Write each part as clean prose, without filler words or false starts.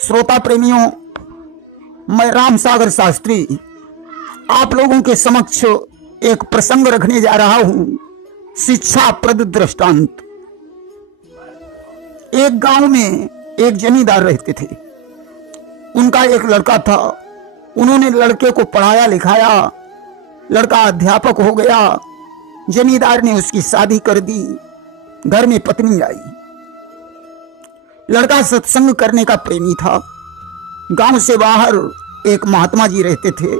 श्रोता प्रेमियों, मैं राम सागर शास्त्री आप लोगों के समक्ष एक प्रसंग रखने जा रहा हूं। शिक्षाप्रद दृष्टांत। एक गांव में एक जमींदार रहते थे। उनका एक लड़का था। उन्होंने लड़के को पढ़ाया लिखाया, लड़का अध्यापक हो गया। जमींदार ने उसकी शादी कर दी। घर में पत्नी आई। लड़का सत्संग करने का प्रेमी था। गांव से बाहर एक महात्मा जी रहते थे।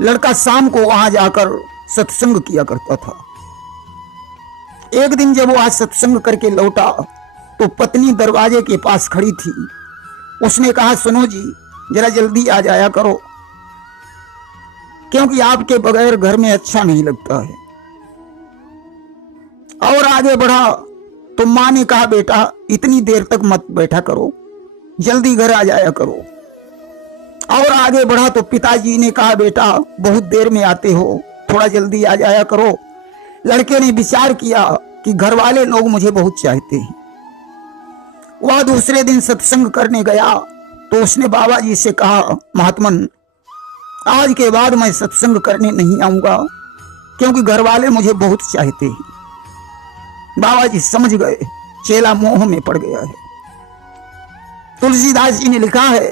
लड़का शाम को वहां जाकर सत्संग किया करता था। एक दिन जब वह सत्संग करके लौटा तो पत्नी दरवाजे के पास खड़ी थी। उसने कहा, सुनो जी, जरा जल्दी आ जाया करो, क्योंकि आपके बगैर घर में अच्छा नहीं लगता है। और आगे बढ़ा तो मां ने कहा, बेटा इतनी देर तक मत बैठा करो, जल्दी घर आ जाया करो। और आगे बढ़ा तो पिताजी ने कहा, बेटा बहुत देर में आते हो, थोड़ा जल्दी आ जाया करो। लड़के ने विचार किया कि घर वाले लोग मुझे बहुत चाहते हैं। वह दूसरे दिन सत्संग करने गया तो उसने बाबा जी से कहा, महात्मन आज के बाद मैं सत्संग करने नहीं आऊंगा, क्योंकि घर वाले मुझे बहुत चाहते हैं। बाबा जी समझ गए चेला मोह में पड़ गया है। तुलसीदास जी ने लिखा है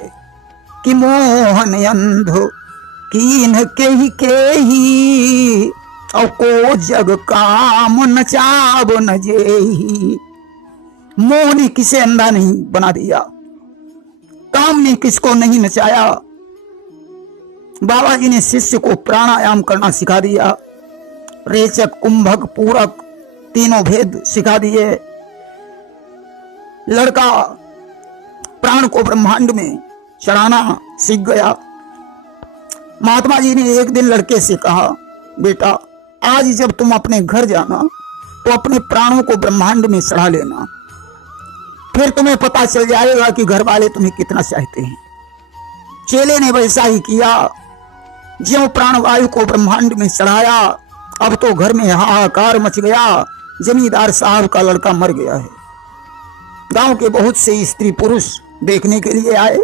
कि मोहन अंध कीन के ही और को जग काम नचाब न जेही। मोह ने किसे अंधा नहीं बना दिया, काम ने किसको नहीं नचाया। बाबा जी ने शिष्य को प्राणायाम करना सिखा दिया। रेचक, कुंभक, पूरक तीनों भेद सिखा दिए। लड़का प्राण को ब्रह्मांड में चढ़ाना सीख गया। महात्मा जी ने एक दिन लड़के से कहा, बेटा आज जब तुम अपने घर जाना तो अपने प्राणों को ब्रह्मांड में चढ़ा लेना, फिर तुम्हें पता चल जाएगा कि घर वाले तुम्हें कितना चाहते हैं। चेले ने वैसा ही किया। ज्यों प्राणवायु को ब्रह्मांड में चढ़ाया, अब तो घर में हाहाकार मच गया। जमींदार साहब का लड़का मर गया है। गांव के बहुत से स्त्री पुरुष देखने के लिए आए।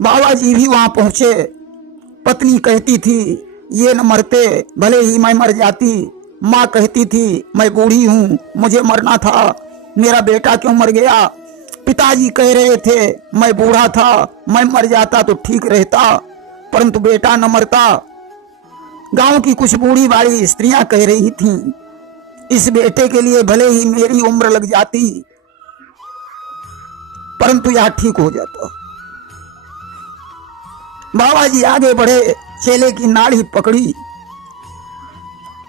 बाबा जी भी वहां पहुंचे। पत्नी कहती थी, ये न मरते, भले ही मैं मर जाती। माँ कहती थी, मैं बूढ़ी हूं, मुझे मरना था, मेरा बेटा क्यों मर गया। पिताजी कह रहे थे, मैं बूढ़ा था, मैं मर जाता तो ठीक रहता, परंतु बेटा न मरता। गांव की कुछ बूढ़ी बाड़ी स्त्रियां कह रही थीं, इस बेटे के लिए भले ही मेरी उम्र लग जाती, परंतु यह ठीक हो जाता। बाबा जी आगे बढ़े, चेले की नाड़ी पकड़ी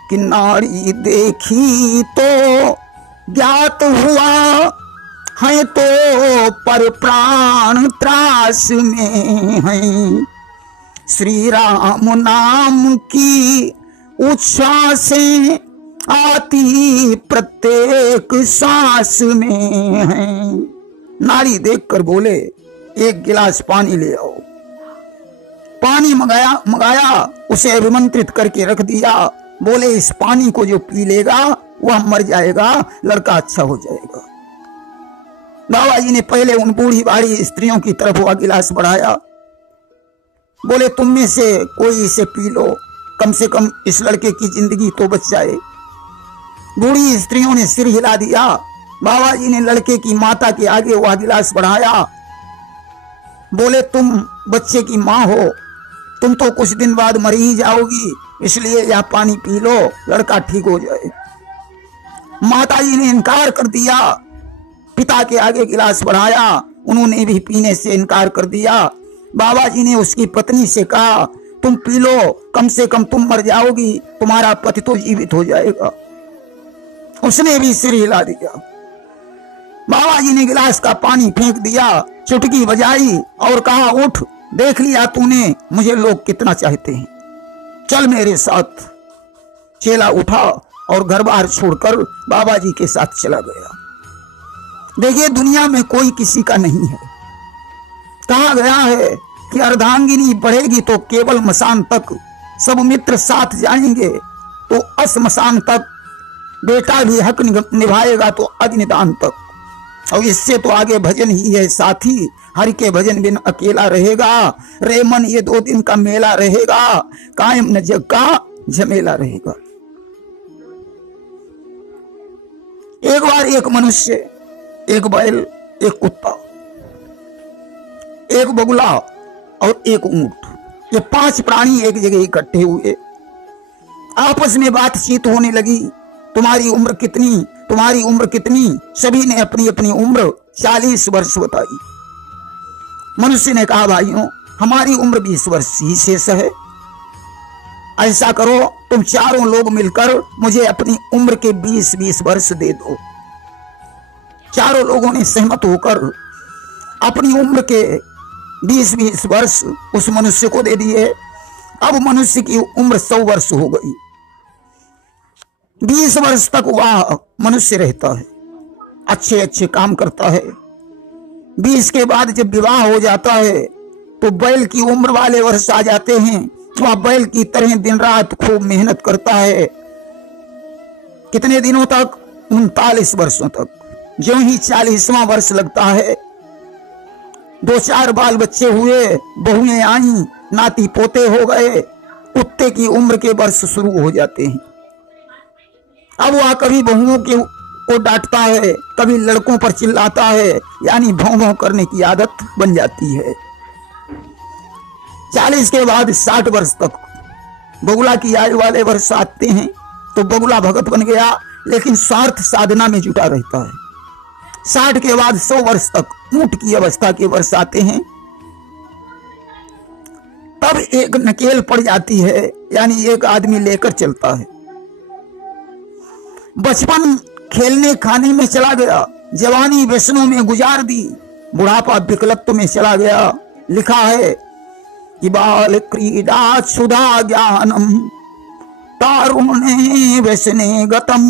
कि नाड़ी देखी तो ज्ञात हुआ है तो पर प्राण त्रास में है। श्री राम नाम की उच्छ्वासें आती प्रत्येक सांस में है। नाड़ी देखकर बोले, एक गिलास पानी ले आओ। पानी मंगाया, उसे अभिमंत्रित करके रख दिया। बोले, इस पानी को जो पी लेगा वह मर जाएगा, लड़का अच्छा हो जाएगा। बाबा जी ने पहले उन बूढ़ी बाड़ी स्त्रियों की तरफ वह गिलास बढ़ाया। बोले, तुम में से कोई इसे पी लो, कम से कम इस लड़के की जिंदगी तो बच जाए। बूढ़ी स्त्रियों ने सिर हिला दिया। बाबा जी ने लड़के की माता के आगे वह गिलास बढ़ाया। बोले, तुम बच्चे की माँ हो, तुम तो कुछ दिन बाद मर ही जाओगी, इसलिए यह पानी पी लो, लड़का ठीक हो जाए। माता जी ने इनकार कर दिया। पिता के आगे गिलास बढ़ाया, उन्होंने भी पीने से इनकार कर दिया। बाबा जी ने उसकी पत्नी से कहा, तुम पी लो, कम से कम तुम मर जाओगी, तुम्हारा पति तो जीवित हो जाएगा। उसने भी सिर हिला दिया। बाबा जी ने गिलास का पानी फेंक दिया, चुटकी बजाई और कहा, उठ, देख लिया तूने मुझे लोग कितना चाहते हैं, चल मेरे साथ। चेला उठा और घर बार छोड़कर बाबा जी के साथ चला गया। देखिए, दुनिया में कोई किसी का नहीं है। कहा गया है कि अर्धांगिनी बढ़ेगी तो केवल मसान तक, सब मित्र साथ जाएंगे तो असमसान तक, बेटा भी हक निभाएगा तो अग्निदान तक। और इससे तो आगे भजन ही है साथी, हरि के भजन बिन अकेला रहेगा। रे मन ये 2 दिन का मेला रहेगा, कायम न जग का झमेला रहेगा। एक बार एक मनुष्य, एक बैल, एक कुत्ता, एक बगुला और एक ऊंट, ये 5 प्राणी एक जगह इकट्ठे हुए। आपस में बातचीत होने लगी। तुम्हारी उम्र कितनी, तुम्हारी उम्र कितनी? सभी ने अपनी अपनी उम्र 40 वर्ष बताई। मनुष्य ने कहा, भाइयों हमारी उम्र 20 वर्ष ही शेष है। ऐसा करो, तुम चारों लोग मिलकर मुझे अपनी उम्र के 20-20 वर्ष दे दो। चारों लोगों ने सहमत होकर अपनी उम्र के 20-20 वर्ष उस मनुष्य को दे दिए। अब मनुष्य की उम्र 100 वर्ष हो गई। 20 वर्ष तक वह मनुष्य रहता है, अच्छे अच्छे काम करता है। 20 के बाद जब विवाह हो जाता है तो बैल की उम्र वाले वर्ष आ जाते हैं। वह बैल की तरह दिन रात खूब मेहनत करता है। कितने दिनों तक? 39 वर्षों तक। ज्यों ही 40वां वर्ष लगता है, 2-4 बाल बच्चे हुए, बहुएं आई, नाती पोते हो गए, कुत्ते की उम्र के वर्ष शुरू हो जाते हैं। अब वह कभी बहुओं को डांटता है, कभी लड़कों पर चिल्लाता है, यानी भौं भौं करने की आदत बन जाती है। 40 के बाद 60 वर्ष तक बगुला की आयु वाले वर्ष आते हैं तो बगुला भगत बन गया, लेकिन स्वार्थ साधना में जुटा रहता है। 60 के बाद 100 वर्ष तक ऊंट की अवस्था के वर्ष आते हैं। तब एक नकेल पड़ जाती है, यानी एक आदमी लेकर चलता है। बचपन खेलने खाने में चला गया, जवानी व्यसनों में गुजार दी, बुढ़ापा विकलत्व में चला गया। लिखा है कि बाल क्रीडा क्षुधा ज्ञानम तारुण्ये व्यसने गतम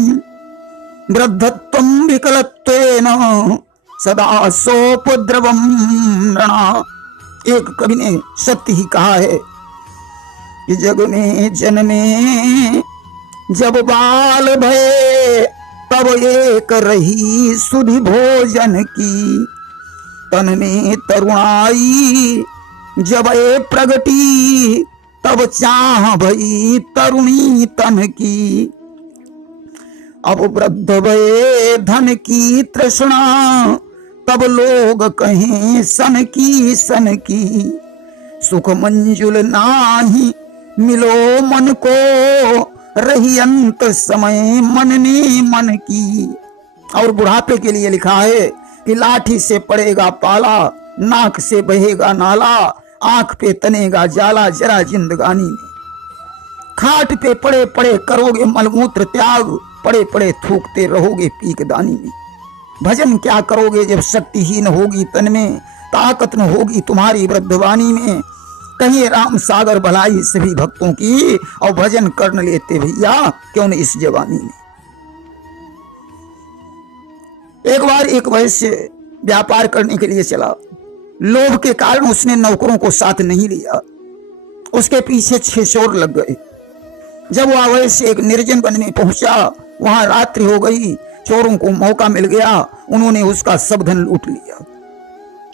वृद्धत्वं विकलत्वेन सदा सोपद्रवम नृणा। एक कवि ने सत्य ही कहा है कि जग में जन्मे जब बाल भये तब एक रही सुधि भोजन की, तन में तरुणाई जब ए प्रगटी तब चाह भई तरुणी तन की। अब वृद्ध भये धन की तृष्णा तब लोग कहें सन की। सुख मंजुल नाही मिलो मन को रही अंत समय मन ने मन की। और बुढ़ापे के लिए लिखा है कि लाठी से पड़ेगा पाला, नाक से बहेगा नाला, आंख पे तनेगा जाला जरा जिंदगानी में। खाट पे पड़े पड़े करोगे मलमूत्र त्याग, पड़े पड़े थूकते रहोगे पीकदानी में। भजन क्या करोगे जब शक्तिहीन होगी तन में, ताकत न होगी तुम्हारी वृद्धवानी में। कहिए राम सागर भलाई सभी भक्तों की, और भजन कर न लेते भैया क्यों न इस जवानी में। एक बार एक वैश्य व्यापार करने के लिए चला। लोभ के कारण उसने नौकरों को साथ नहीं लिया। उसके पीछे 6 चोर लग गए। जब वह वैश्य एक निर्जन वन में पहुंचा, वहां रात्रि हो गई। चोरों को मौका मिल गया, उन्होंने उसका सब धन लूट लिया।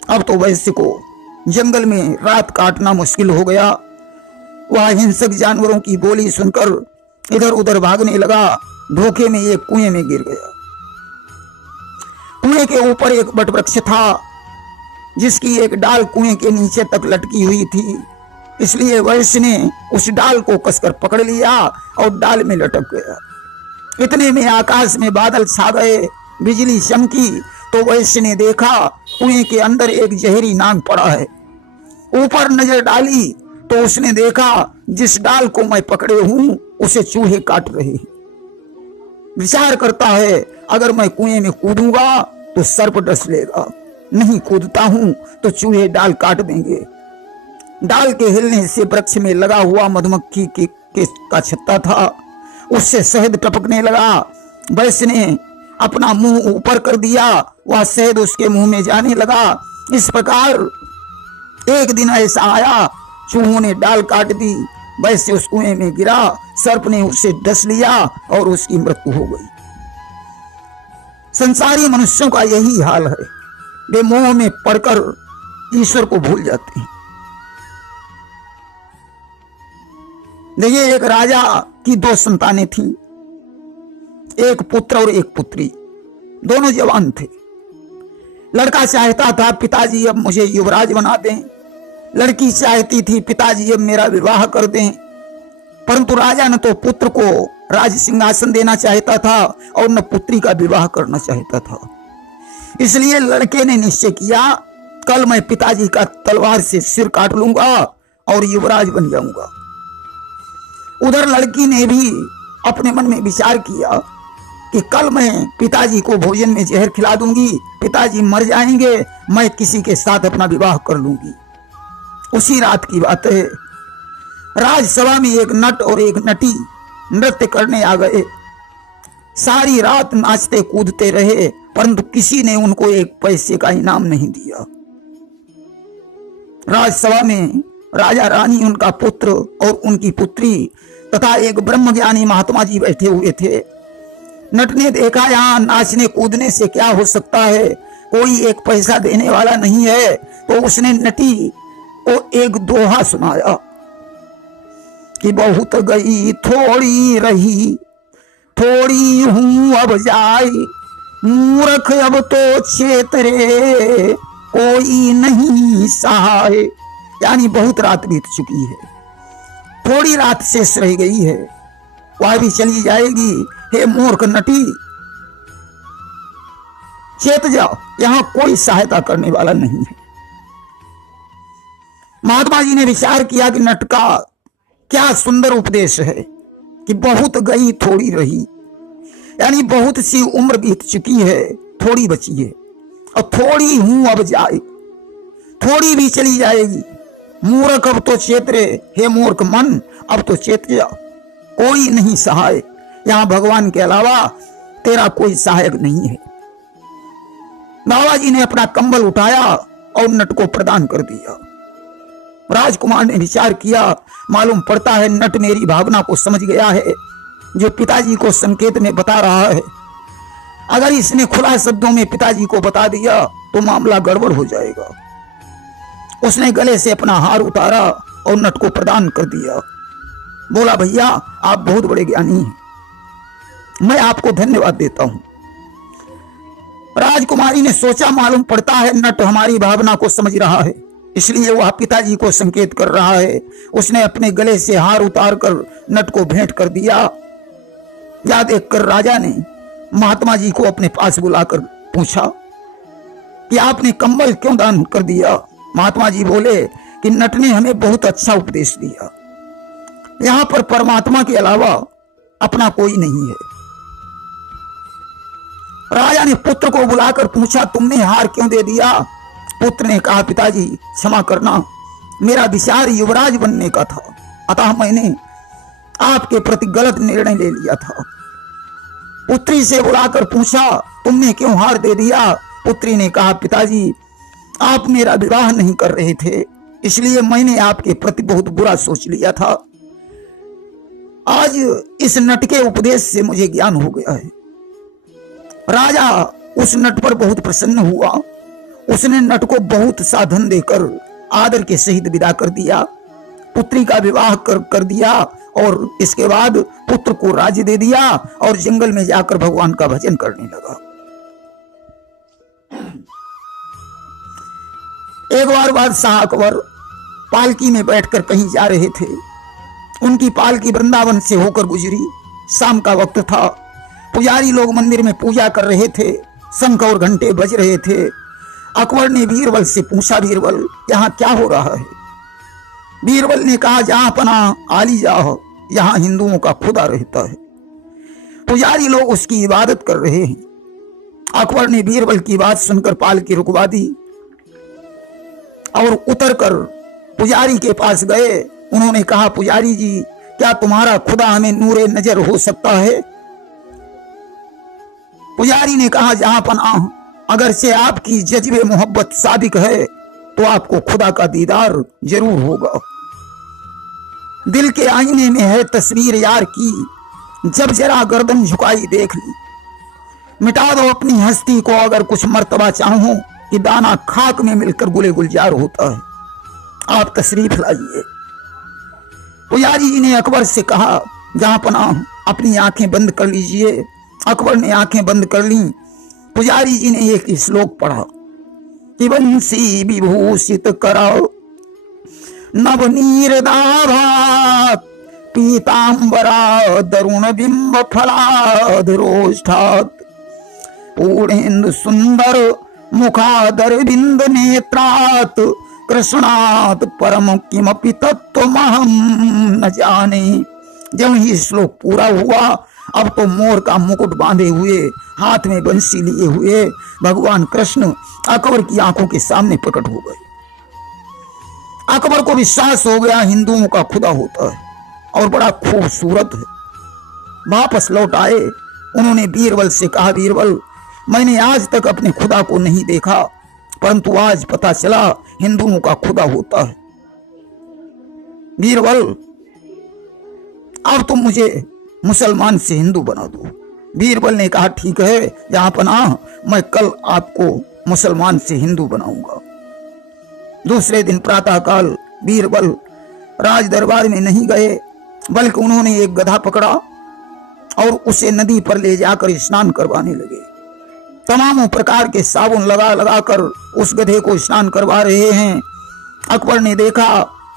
अब तो वैश्य को जंगल में रात काटना मुश्किल हो गया। वह हिंसक जानवरों की बोली सुनकर इधर उधर भागने लगा। धोखे में एक कुएं में गिर गया। कुएं के ऊपर एक वटवृक्ष था, जिसकी एक डाल कुएं के नीचे तक लटकी हुई थी। इसलिए वैश्य ने उस डाल को कसकर पकड़ लिया और डाल में लटक गया। इतने में आकाश में बादल छा गए, बिजली चमकी तो वैश्य ने देखा कुएं के अंदर एक जहरी नाग पड़ा है। ऊपर नजर डाली तो उसने देखा जिस डाल को मैं पकड़े हूं उसे चूहे काट रहे हैं। विचार करता है अगर मैं कुएं में कूदूंगा तो सर्प डस लेगा, नहीं कूदता हूं तो चूहे डाल काट देंगे। डाल के हिलने से वृक्ष में लगा हुआ मधुमक्खी का छत्ता था, उससे शहद टपकने लगा। वैश्य ने अपना मुंह ऊपर कर दिया, वह शहद उसके मुंह में जाने लगा। इस प्रकार एक दिन ऐसा आया, चूहों ने डाल काट दी, वैश्य उस कुएं में गिरा, सर्प ने उसे डस लिया और उसकी मृत्यु हो गई। संसारी मनुष्यों का यही हाल है, वे मोह में पड़कर ईश्वर को भूल जाते हैं। देखिए, एक राजा की 2 संतानें थीं, एक पुत्र और एक पुत्री, दोनों जवान थे। लड़का चाहता था पिताजी अब मुझे युवराज बना दें, लड़की चाहती थी पिताजी अब मेरा विवाह कर दें, परंतु राजा न तो पुत्र को राज सिंहासन देना चाहता था और न पुत्री का विवाह करना चाहता था। इसलिए लड़के ने निश्चय किया, कल मैं पिताजी का तलवार से सिर काट लूंगा और युवराज बन जाऊंगा। उधर लड़की ने भी अपने मन में विचार किया कि कल मैं पिताजी को भोजन में जहर खिला दूंगी, पिताजी मर जाएंगे, मैं किसी के साथ अपना विवाह कर लूंगी। उसी रात की बात है, राजसभा में एक नट और एक नटी नृत्य करने आ गए। सारी रात नाचते कूदते रहे, परंतु किसी ने उनको 1 पैसे का इनाम नहीं दिया। राजसभा में राजा रानी, उनका पुत्र और उनकी पुत्री तथा एक ब्रह्मज्ञानी महात्मा जी बैठे हुए थे। नट ने देखा यहाँ नाचने कूदने से क्या हो सकता है, कोई 1 पैसा देने वाला नहीं है, तो उसने नटी को एक दोहा सुनाया कि बहुत गई थोड़ी रही, थोड़ी हूं अब जाए, मूर्ख अब तो क्षेत्रे कोई नहीं सहाय। यानी बहुत रात बीत चुकी है, थोड़ी रात शेष रह गई है, वह भी चली जाएगी। हे मूर्ख नटी, चेत जाओ, यहां कोई सहायता करने वाला नहीं है। महात्मा जी ने विचार किया कि नट का क्या सुंदर उपदेश है कि बहुत गई थोड़ी रही, यानी बहुत सी उम्र बीत चुकी है, थोड़ी बची है, और थोड़ी हूं अब जाए, थोड़ी भी चली जाएगी। मूर्ख अब तो चेतरे, हे मूर्ख मन अब तो चेत जा, कोई नहीं सहाय, यहां भगवान के अलावा तेरा कोई सहायक नहीं है। बाबा जी ने अपना कंबल उठाया और नट को प्रदान कर दिया। राजकुमार ने विचार किया, मालूम पड़ता है नट मेरी भावना को समझ गया है, जो पिताजी को संकेत में बता रहा है। अगर इसने खुला शब्दों में पिताजी को बता दिया तो मामला गड़बड़ हो जाएगा। उसने गले से अपना हार उतारा और नट को प्रदान कर दिया। बोला, भैया आप बहुत बड़े ज्ञानी हैं, मैं आपको धन्यवाद देता हूं। राजकुमारी ने सोचा, मालूम पड़ता है नट हमारी भावना को समझ रहा है, इसलिए वह पिताजी को संकेत कर रहा है। उसने अपने गले से हार उतार कर नट को भेंट कर दिया। यह देखकर राजा ने महात्मा जी को अपने पास बुलाकर पूछा कि आपने कंबल क्यों दान कर दिया। महात्मा जी बोले कि नट ने हमें बहुत अच्छा उपदेश दिया, यहां पर परमात्मा के अलावा अपना कोई नहीं है। राजा ने पुत्र को बुलाकर पूछा, तुमने हार क्यों दे दिया। पुत्र ने कहा, पिताजी क्षमा करना, मेरा विचार युवराज बनने का था, अतः मैंने आपके प्रति गलत निर्णय ले लिया था। पुत्री से बुलाकर पूछा, तुमने क्यों हार दे दिया। पुत्री ने कहा, पिताजी आप मेरा विवाह नहीं कर रहे थे, इसलिए मैंने आपके प्रति बहुत बुरा सोच लिया था। आज इस नट के उपदेश से मुझे ज्ञान हो गया है। राजा उस नट पर बहुत प्रसन्न हुआ। उसने नट को बहुत साधन देकर आदर के सहित विदा कर दिया, पुत्री का विवाह कर दिया और इसके बाद पुत्र को राज्य दे दिया और जंगल में जाकर भगवान का भजन करने लगा। एक बार बादशाह अकबर पालकी में बैठकर कहीं जा रहे थे। उनकी पालकी वृंदावन से होकर गुजरी। शाम का वक्त था, पुजारी लोग मंदिर में पूजा कर रहे थे, शंख और घंटे बज रहे थे। अकबर ने बीरबल से पूछा, बीरबल यहाँ क्या हो रहा है। बीरबल ने कहा, जहां पनाह आली जाओ, यहाँ हिंदुओं का खुदा रहता है, पुजारी लोग उसकी इबादत कर रहे हैं। अकबर ने बीरबल की बात सुनकर पालकी रुकवा दी और उतरकर पुजारी के पास गए। उन्होंने कहा, पुजारी जी क्या तुम्हारा खुदा हमें नूरे नजर हो सकता है। पुजारी ने कहा, जहां पनाह अगर से आपकी जज्बे मोहब्बत सादिक है तो आपको खुदा का दीदार जरूर होगा। दिल के आईने में है तस्वीर यार की, जब जरा गर्दन झुकाई देख ली। मिटा दो अपनी हस्ती को, अगर कुछ मर्तबा चाहूं कि दाना खाक में मिलकर गुले गुलजार होता है, आप तशरीफ लाइए। पुजारी जी ने अकबर से कहा, जहां पनाह अपनी आंखें बंद कर लीजिए। अकबर ने आंखें बंद कर ली। पुजारी जी ने एक श्लोक पढ़ा कि बंसी विभूषित कराओ नवनीर दाभा पीतांबरा दरुण बिंब फलाधरोष्ठात् पूर्णेन्दु सुंदर मुखादर बिंद नेत्रात् कृष्णात् परम किमपि तत्त्वमहं न जाने। जब ही श्लोक पूरा हुआ, अब तो मोर का मुकुट बांधे हुए, हाथ में बंसी लिए हुए भगवान कृष्ण अकबर की आंखों के सामने प्रकट हो गए। अकबर को विश्वास हो गया हिंदुओं का खुदा होता है और बड़ा खूबसूरत है। वापस लौट आए। उन्होंने बीरबल से कहा, बीरबल, मैंने आज तक अपने खुदा को नहीं देखा, परंतु आज पता चला हिंदुओं का खुदा होता है। बीरबल, अब तुम मुझे मुसलमान से हिंदू बना दो। बीरबल ने कहा, ठीक है जहां पनाह, मैं कल आपको मुसलमान से हिंदू बनाऊंगा। दूसरे दिन प्रातःकाल बीरबल राज दरबार में नहीं गए, बल्कि उन्होंने एक गधा पकड़ा और उसे नदी पर ले जाकर स्नान करवाने लगे। तमाम प्रकार के साबुन लगा लगा कर उस गधे को स्नान करवा रहे हैं। अकबर ने देखा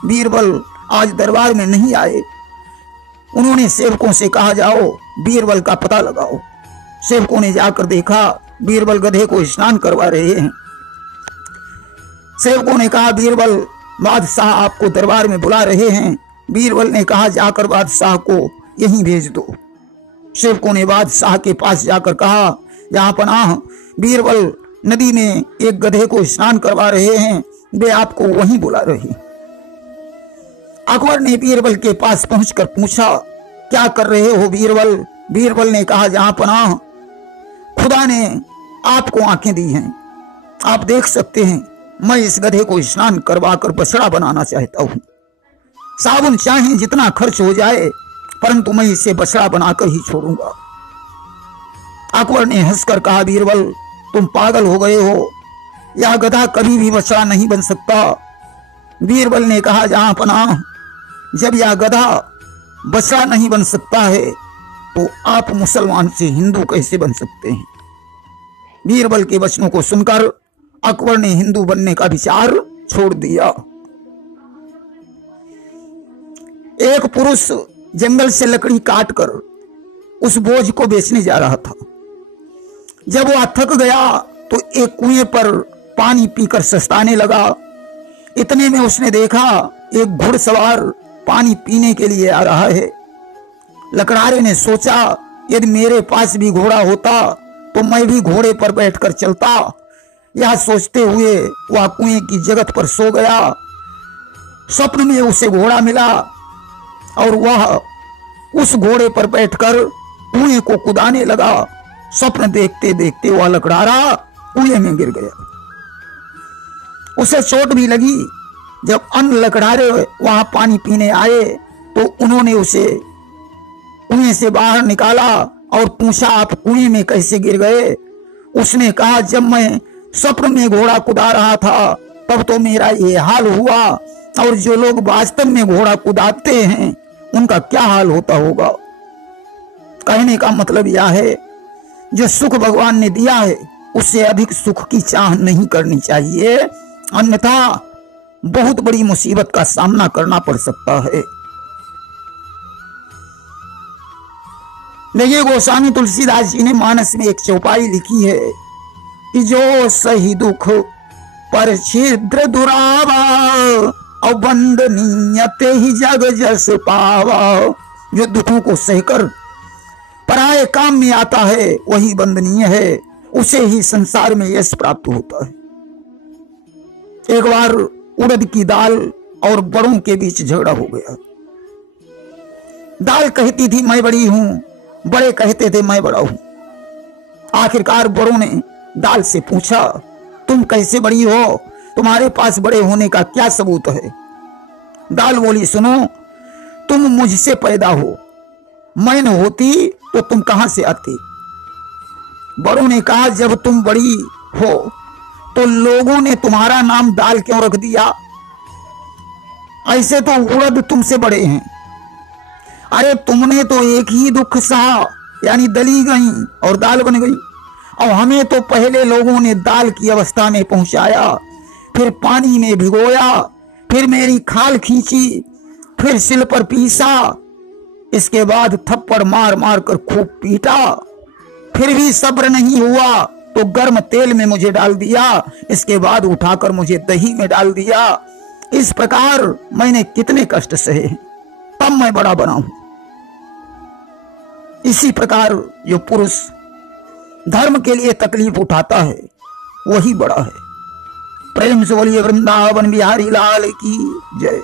बीरबल आज दरबार में नहीं आए। उन्होंने सेवकों से कहा, जाओ बीरबल का पता लगाओ। सेवकों ने जाकर देखा बीरबल गधे को स्नान करवा रहे हैं। सेवकों ने कहा, बीरबल, बादशाह आपको दरबार में बुला रहे हैं। बीरबल ने कहा, जाकर बादशाह को यहीं भेज दो। सेवकों ने बादशाह के पास जाकर कहा, जहां पनाह बीरबल नदी में एक गधे को स्नान करवा रहे हैं, वे आपको वहीं बुला रहे। अकबर ने बीरबल के पास पहुंचकर पूछा, क्या कर रहे हो बीरबल? बीरबल ने कहा, जहां पनाह खुदा ने आपको आंखें दी हैं, आप देख सकते हैं। मैं इस गधे को स्नान करवाकर बछड़ा बनाना चाहता हूं। साबुन चाहे जितना खर्च हो जाए, परंतु मैं इसे बछड़ा बनाकर ही छोड़ूंगा। अकबर ने हंसकर कहा, बीरबल, तुम पागल हो गए हो, यह गधा कभी भी बछड़ा नहीं बन सकता। बीरबल ने कहा, जहां पनाह जब यह गधा बछड़ा नहीं बन सकता है, तो आप मुसलमान से हिंदू कैसे बन सकते हैं? बीरबल के वचनों को सुनकर अकबर ने हिंदू बनने का विचार छोड़ दिया। एक पुरुष जंगल से लकड़ी काटकर उस बोझ को बेचने जा रहा था। जब वह थक गया तो एक कुएं पर पानी पीकर सस्ताने लगा। इतने में उसने देखा एक घुड़सवार पानी पीने के लिए आ रहा है। लकड़हारे ने सोचा, यदि मेरे पास भी घोड़ा होता तो मैं भी घोड़े पर बैठकर चलता। यह सोचते हुए वह कुएं की जगत पर सो गया। स्वप्न में उसे घोड़ा मिला और वह उस घोड़े पर बैठकर कुएं को कुदाने लगा। स्वप्न देखते देखते वह लकड़हारा कुएं में गिर गया। उसे चोट भी लगी। जब अन्य लकड़हारे वहां पानी पीने आए तो उन्होंने उसे कुएं से बाहर निकाला और पूछा, आप कुएं में कैसे गिर गए? उसने कहा, जब मैं स्वप्न में घोड़ा कुदा रहा था तब तो मेरा ये हाल हुआ, और जो लोग वास्तव में घोड़ा कुदाते हैं उनका क्या हाल होता होगा। कहने का मतलब यह है, जो सुख भगवान ने दिया है उससे अधिक सुख की चाह नहीं करनी चाहिए, अन्यथा बहुत बड़ी मुसीबत का सामना करना पड़ सकता है। देखिए, गोस्वामी तुलसीदास जी ने मानस में एक चौपाई लिखी है कि जो सही दुख पर छिद्र दुरावा और बंदनीयते ही जग जस पावा। जो दुखों को सहकर पराये काम में आता है वही बंदनीय है, उसे ही संसार में यश प्राप्त होता है। एक बार उड़द की दाल और बड़ों के बीच झगड़ा हो गया। दाल कहती थी मैं बड़ी हूं, बड़े कहते थे मैं बड़ा हूं। आखिरकार बड़ों ने दाल से पूछा, तुम कैसे बड़ी हो? तुम्हारे पास बड़े होने का क्या सबूत है? दाल बोली, सुनो, तुम मुझसे पैदा हो, मैं न होती तो तुम कहां से आती? बड़ों ने कहा जब तुम बड़ी हो तो लोगों ने तुम्हारा नाम दाल क्यों रख दिया? ऐसे तो उड़द तुमसे बड़े हैं। अरे तुमने तो एक ही दुख सहा, यानी दली गई और दाल बन गई, और हमें तो पहले लोगों ने दाल की अवस्था में पहुंचाया, फिर पानी में भिगोया, फिर मेरी खाल खींची, फिर सिल पर पीसा, इसके बाद थप्पड़ मार मार कर खूब पीटा, फिर भी सब्र नहीं हुआ तो गर्म तेल में मुझे डाल दिया, इसके बाद उठाकर मुझे दही में डाल दिया। इस प्रकार मैंने कितने कष्ट सहे, तब मैं बड़ा बना हूं। इसी प्रकार जो पुरुष धर्म के लिए तकलीफ उठाता है वही बड़ा है। प्रेम से बोलिए वृंदावन बिहारी लाल की जय।